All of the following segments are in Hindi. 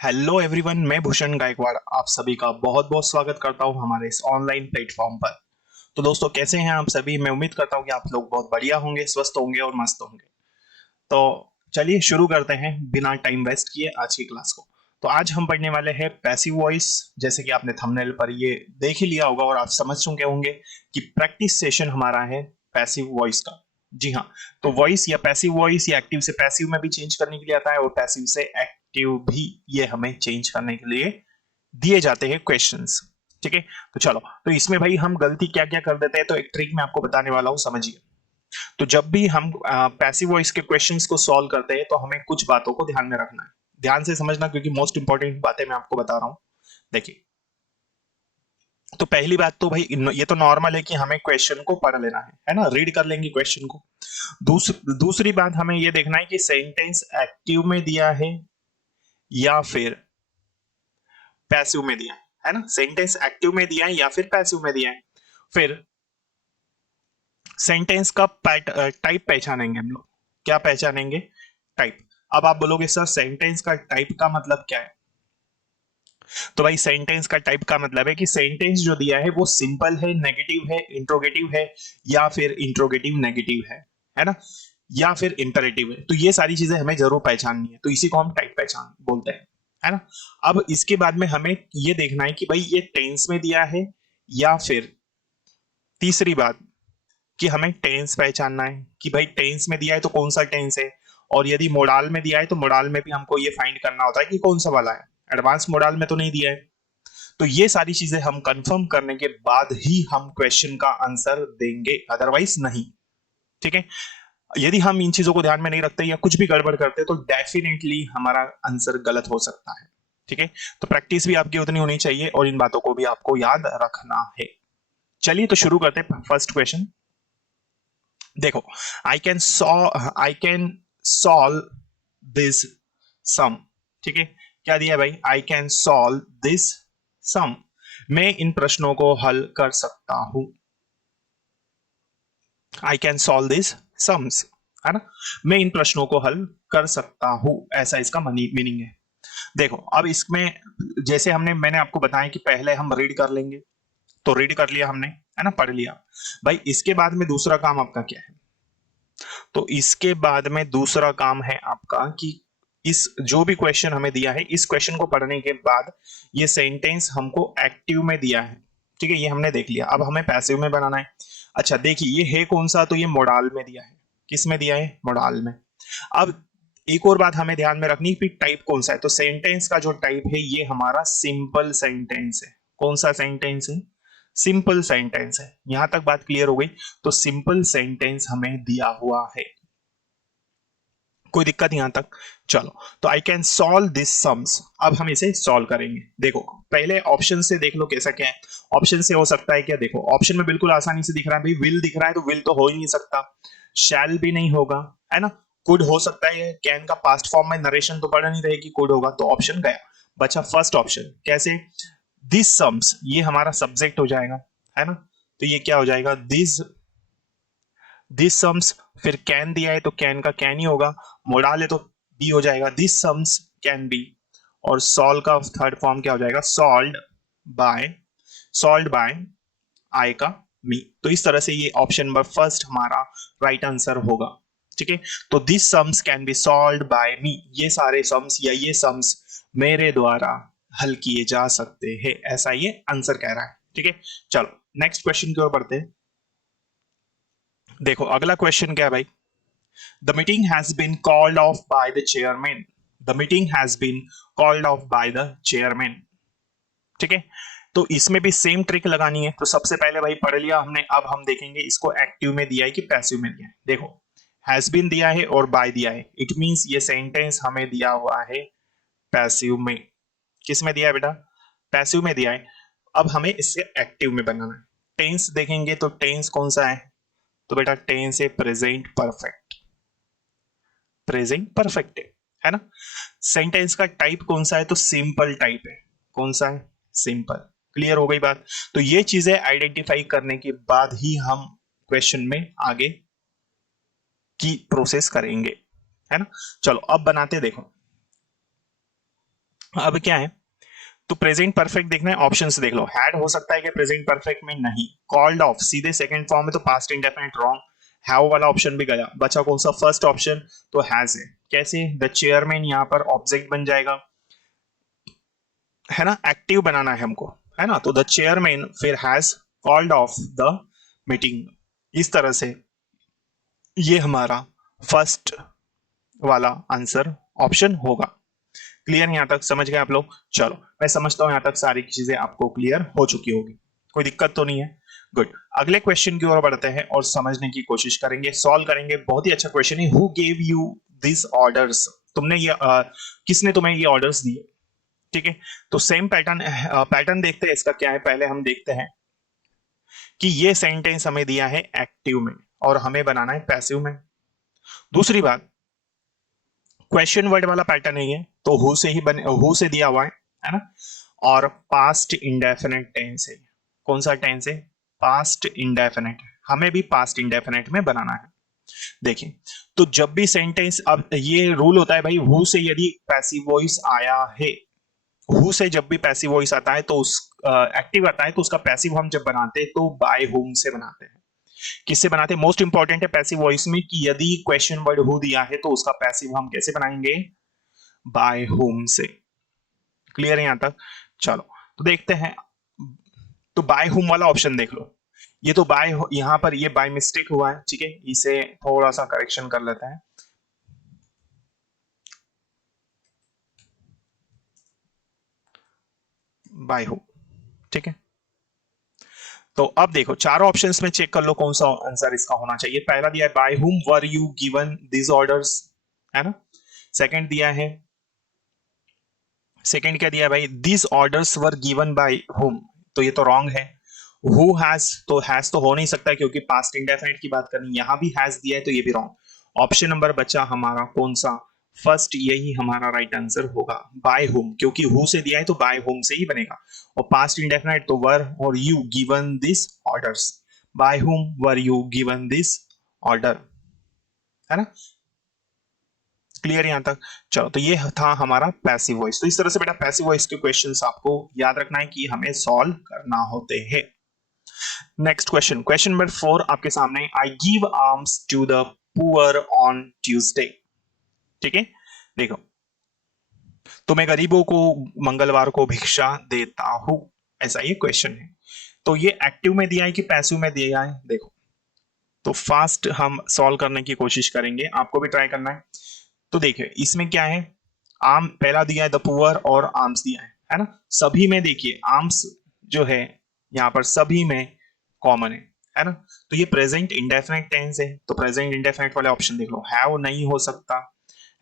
हेलो एवरीवन, मैं भूषण गायकवाड़ आप सभी का बहुत बहुत स्वागत करता हूं हमारे इस ऑनलाइन प्लेटफॉर्म पर। तो दोस्तों, कैसे हैं आप सभी? मैं उम्मीद करता हूं कि आप लोग बहुत बढ़िया होंगे, स्वस्थ होंगे और मस्त होंगे। तो चलिए शुरू करते हैं बिना टाइम वेस्ट किए आज की क्लास को। तो आज हम पढ़ने वाले हैं पैसिव वॉइस। जैसे कि आपने थंबनेल पर ये देख ही लिया होगा और आप समझ चुके होंगे कि प्रैक्टिस सेशन हमारा है पैसिव वॉइस का। जी हाँ। तो वॉइस या पैसिव वॉइस या एक्टिव से पैसिव में भी चेंज करने के लिए आता है और पैसिव से एक्टिव भी ये हमें चेंज करने के लिए दिए जाते हैं क्वेश्चंस। ठीक है, तो चलो, तो इसमें भाई हम गलती क्या क्या कर देते हैं तो एक ट्रिक मैं आपको बताने वाला हूं, समझिए। तो जब भी हम पैसिव वॉइस के क्वेश्चंस को सॉल्व करते हैं तो हमें कुछ बातों को ध्यान में रखना है। ध्यान से समझना, क्योंकि मोस्ट इंपॉर्टेंट बातें मैं आपको बता रहा हूं। देखिए, तो पहली बात तो भाई ये तो नॉर्मल है कि हमें क्वेश्चन को पढ़ लेना है ना, रीड कर लेंगे क्वेश्चन को। दूसरी बात हमें ये देखना है कि सेंटेंस एक्टिव में दिया है या फिर पैसिव में दिया है ना। सेंटेंस एक्टिव में दिया है या फिर पैसिव में दिया है। फिर सेंटेंस का टाइप पहचानेंगे हम लोग। क्या पहचानेंगे? टाइप। अब आप बोलोगे सर सेंटेंस का टाइप का मतलब क्या है? तो भाई सेंटेंस का टाइप का मतलब है कि सेंटेंस जो दिया है वो सिंपल है, नेगेटिव है, इंट्रोगेटिव है या फिर इंट्रोगेटिव नेगेटिव है ना, या फिर इंटरेटिव है। तो ये सारी चीजें हमें जरूर पहचाननी है, तो इसी को हम टाइप पहचान बोलते हैं, है ना। अब इसके बाद में हमें ये देखना है कि भाई ये टेंस में दिया है या फिर तीसरी बात कि हमें टेंस पहचानना है कि भाई टेंस में दिया है तो कौन सा टेंस है, और यदि मोडाल में दिया है तो मोडाल में भी हमको ये फाइंड करना होता है कि कौन सा वाला है। एडवांस मोडाल में तो नहीं दिया है। तो ये सारी चीजें हम कंफर्म करने के बाद ही हम क्वेश्चन का आंसर देंगे, अदरवाइज नहीं। ठीक है। यदि हम इन चीजों को ध्यान में नहीं रखते या कुछ भी गड़बड़ करते तो डेफिनेटली हमारा आंसर गलत हो सकता है। ठीक है। तो प्रैक्टिस भी आपकी उतनी होनी चाहिए और इन बातों को भी आपको याद रखना है। चलिए तो शुरू करते हैं फर्स्ट क्वेश्चन। देखो, आई कैन सॉल्व दिस सम। ठीक है, क्या दिया है भाई? आई कैन सॉल्व दिस सम। मैं इन प्रश्नों को हल कर सकता हूं। I can solve this sums, है ना। मैं इन प्रश्नों को हल कर सकता हूं, ऐसा इसका मीनिंग है। देखो, अब इसमें जैसे मैंने आपको बताया कि पहले हम रीड कर लेंगे। तो रीड कर लिया हमने, है ना, पढ़ लिया। भाई इसके बाद में दूसरा काम आपका क्या है? तो इसके बाद में दूसरा काम है आपका कि इस जो भी क्वेश्चन हमें दिया है, इस क्वेश्चन को पढ़ने के बाद ये सेंटेंस हमको एक्टिव में दिया है। ठीक है, ये हमने देख लिया। अब हमें पैसिव में बनाना है। अच्छा देखिए, ये है कौन सा? तो ये मोडाल में दिया है। किस में दिया है? मोडाल में। अब एक और बात हमें ध्यान में रखनी है, टाइप कौन सा है। तो सेंटेंस का जो टाइप है ये हमारा सिंपल सेंटेंस है। कौन सा सेंटेंस है? सिंपल सेंटेंस है। यहां तक बात क्लियर हो गई। तो सिंपल सेंटेंस हमें दिया हुआ है, कोई दिक्कत यहां तक? चलो, तो I can solve this sums. अब हम इसे सॉल्व करेंगे। देखो, पहले ऑप्शन से देख लो कैसा क्या है। ऑप्शन से हो सकता है क्या? देखो, ऑप्शन में बिल्कुल आसानी से दिख रहा है भाई, विल दिख रहा है तो विल तो हो ही नहीं सकता। शैल भी नहीं होगा, है ना। कुड हो सकता है, कैन का पास्ट फॉर्म में नरेशन तो पढ़ नहीं रहे कि कुड होगा, तो ऑप्शन गया। बचा फर्स्ट ऑप्शन। कैसे? दिस सम्स, ये हमारा सब्जेक्ट हो जाएगा, है ना। तो ये क्या हो जाएगा? This sums. फिर कैन दिया है तो कैन का कैन ही होगा। मोडाल है तो बी हो जाएगा, दिस सम्स कैन बी। और सॉल्व का थर्ड फॉर्म क्या हो जाएगा? सॉल्व बाय आई का मी। तो इस तरह से ये ऑप्शन नंबर फर्स्ट हमारा राइट आंसर होगा। ठीक है। तो this sums can be solve by me, ये सारे सम्स या ये सम्स मेरे द्वारा हल किए जा सकते हैं, ऐसा ये आंसर कह रहा है। ठीक है। चलो नेक्स्ट क्वेश्चन की ओर बढ़ते हैं। देखो अगला क्वेश्चन क्या है भाई? The meeting has been called off by the chairman. The meeting has been called off by the chairman. ठीक है। तो इसमें भी सेम ट्रिक लगानी है। तो सबसे पहले भाई पढ़ लिया हमने, अब हम देखेंगे इसको एक्टिव में दिया है कि पैसिव में दिया है। देखो, हैज बीन दिया है और बाय दिया है, इट मींस ये सेंटेंस हमें दिया हुआ है पैसिव में। किस में दिया है बेटा? पैसिव में दिया है। अब हमें इससे एक्टिव में बनाना है। टेंस देखेंगे तो टेंस कौन सा है? तो बेटा टेंस है प्रेजेंट परफेक्ट। प्रेजेंट परफेक्ट है ना। सेंटेंस का टाइप कौन सा है? तो सिंपल टाइप है। कौन सा है? सिंपल। क्लियर हो गई बात? तो ये चीजें आइडेंटिफाई करने के बाद ही हम क्वेश्चन में आगे की प्रोसेस करेंगे, है ना। चलो अब बनाते, देखो अब क्या है, तो प्रेजेंट परफेक्ट देखना है, ऑप्शंस देख लो। हैड हो सकता है कि प्रेजेंट परफेक्ट में नहीं, कॉल्ड ऑफ सीधे सेकंड फॉर्म में तो पास्ट इंडेफिनिट रॉन्ग, हैव वाला ऑप्शन भी गया, बचा कौन सा, फर्स्ट ऑप्शन तो हैज है। कैसे, द चेयरमैन यहाँ पर ऑब्जेक्ट बन जाएगा, है ना, एक्टिव बनाना है हमको, है ना, तो द चेयरमैन फिर has called off the meeting. इस तरह से ये हमारा फर्स्ट वाला आंसर ऑप्शन होगा। क्लियर यहां तक, समझ गए आप लोग? चलो मैं समझता हूं यहां तक सारी चीजें आपको क्लियर हो चुकी होगी, कोई दिक्कत तो नहीं है। गुड, अगले क्वेश्चन की ओर बढ़ते हैं और समझने की कोशिश करेंगे, सॉल्व करेंगे। बहुत ही अच्छा क्वेश्चन है, who gave you this orders, तुमने ये किसने तुम्हें ये ऑर्डर्स दिए? ठीक है, तो सेम पैटर्न देखते हैं इसका क्या है। पहले हम देखते हैं कि ये सेंटेंस हमें दिया है एक्टिव में और हमें बनाना है पैसिव में। दूसरी बात, क्वेश्चन वर्ड वाला पैटर्न है ये, तो हु से ही बने, हु से दिया हुआ है ना, और पास्ट इंडेफिनिट टेंस है। कौन सा टेंस है? Past indefinite. हमें भी पास्ट इंडेफिनिट में बनाना है। देखिए, तो जब भी सेंटेंस, अब ये रूल होता है भाई, हु से यदि पैसिव वॉइस आया है, हु से जब भी पैसिव वॉइस आता है तो उस एक्टिव आता है तो उसका पैसिव हम जब बनाते हैं तो बाय हुम से बनाते हैं। किससे बनाते हैं? मोस्ट इंपॉर्टेंट है पैसिव वॉइस में कि यदि क्वेश्चन वर्ड हु दिया है तो उसका पैसिव हम कैसे बनाएंगे? बाय हुम से। क्लियर है यहां तक? चलो तो देखते हैं, तो बाय हुम वाला ऑप्शन देख लो। ये तो बाय, यहां पर ये बाय मिस्टेक हुआ है, ठीक है, इसे थोड़ा सा करेक्शन कर लेते हैं। बाय हुम, ठीक है। तो अब देखो चारों ऑप्शंस में चेक कर लो कौन सा आंसर इसका होना चाहिए। पहला दिया है by whom were you given this orders, है ना। सेकंड दिया है, सेकंड क्या दिया है भाई? This orders were given by whom, तो ये तो रॉन्ग है। हु हैज, तो हैज तो हो नहीं सकता क्योंकि पास्ट इंडेफिनिट की बात करनी, यहां भी हैज दिया है तो ये भी रॉन्ग। ऑप्शन नंबर बचा हमारा कौन सा? फर्स्ट, यही हमारा राइट आंसर होगा, बाय हुम, क्योंकि हु से दिया है तो बाय हुम से ही बनेगा। और पास्ट इंडेफिनिट तो वर और you given this orders, by whom were you given this order, है ना। क्लियर यहां तक? चलो तो ये था हमारा पैसिव वॉइस। तो इस तरह से बेटा पैसिव वॉइस के क्वेश्चंस आपको याद रखना है कि हमें सॉल्व करना होते हैं। नेक्स्ट क्वेश्चन, क्वेश्चन नंबर 4 आपके सामने, I give arms to the poor on Tuesday. ठीक है, देखो, तो मैं गरीबों को मंगलवार को भिक्षा देता हूं, ऐसा ये क्वेश्चन है। तो ये एक्टिव में दिया है कि पैसिव में दिया है? देखो, तो फास्ट हम सॉल्व करने की कोशिश करेंगे, आपको भी ट्राई करना है। तो देखिए इसमें क्या है, आर्म पहला दिया है द पुअर और आर्म्स दिया है ना। सभी में देखिए आर्म्स जो है यहाँ पर सभी में कॉमन है ना। तो ये प्रेजेंट इंडेफिनिट टेंस है, तो प्रेजेंट इंडेफिनिट वाले ऑप्शन देख लो। हैव नहीं हो सकता,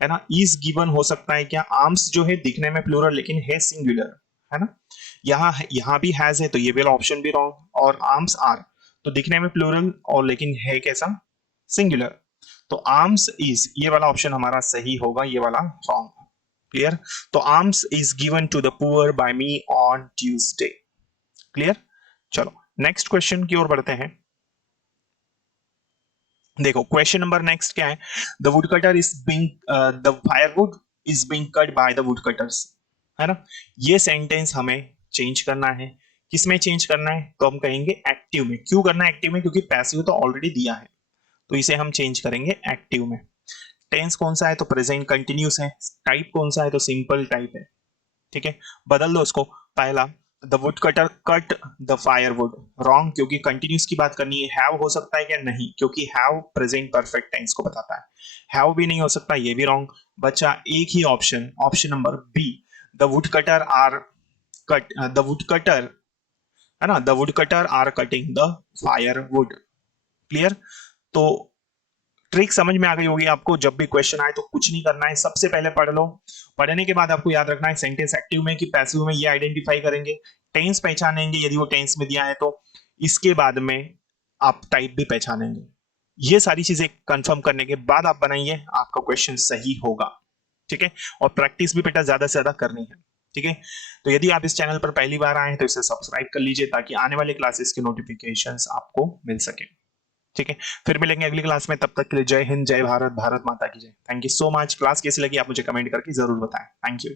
है ना। इज गिवन हो सकता है क्या? आर्म्स जो है दिखने में प्लूरल लेकिन है सिंगुलर, है ना। यहाँ भी हैज है तो ये वाला ऑप्शन भी रॉन्ग। और आर्म्स आर, तो दिखने में प्लूरल और लेकिन है कैसा? सिंगुलर। तो आर्म्स इज, ये वाला ऑप्शन हमारा सही होगा, ये वाला रॉन्ग। क्लियर? तो arms is given to the poor by me on Tuesday. Clear? चलो नेक्स्ट क्वेश्चन की ओर बढ़ते हैं। देखो क्वेश्चन नंबर नेक्स्ट क्या है, the wood cutter is being, the firewood is being cut by the wood cutters, है ना। ये सेंटेंस हमें चेंज करना है। किसमें चेंज करना है? तो हम कहेंगे एक्टिव में। क्यों करना है एक्टिव में? क्योंकि पैसिव तो ऑलरेडी दिया है, तो इसे हम चेंज करेंगे एक्टिव में। टेंस कौन सा है? तो प्रेजेंट कंटिन्यूस है। टाइप कौन सा है? तो सिंपल टाइप है। ठीक है, बदल दो इसको। पहला, the wood cutter cut the firewood, wrong, क्योंकि कंटिन्यूस की बात करनी है। हैव हो सकता है क्या? नहीं, क्योंकि हैव प्रेजेंट परफेक्ट टेंस को बताता है। हैव भी नहीं हो सकता, ये भी रॉन्ग। बचा एक ही option, option number B, the wood cutter are cut, the wood cutter, है ना, the wood cutter are cutting the firewood. Clear? तो ट्रिक समझ में आ गई होगी आपको। जब भी क्वेश्चन आए तो कुछ नहीं करना है, सबसे पहले पढ़ लो। पढ़ने के बाद आपको याद रखना है सेंटेंस एक्टिव में कि पैसिव में, ये आइडेंटिफाई करेंगे। टेंस पहचानेंगे यदि वो टेंस में दिया है तो। इसके बाद में आप टाइप भी पहचानेंगे। ये सारी चीजें कंफर्म करने के बाद आप बनाइए, आपका क्वेश्चन सही होगा। ठीक है, और प्रैक्टिस भी बेटा ज्यादा से ज्यादा करनी है। ठीक है, तो यदि आप इस चैनल पर पहली बार आए हैं तो इसे सब्सक्राइब कर लीजिए ताकि आने वाले क्लासेस के नोटिफिकेशंस आपको मिल सके। ठीक है, फिर मिलेंगे अगली क्लास में, तब तक के लिए जय हिंद, जय भारत, भारत माता की जय। Thank you so much. Class कैसी लगी आप मुझे कमेंट करके जरूर बताएं। Thank you.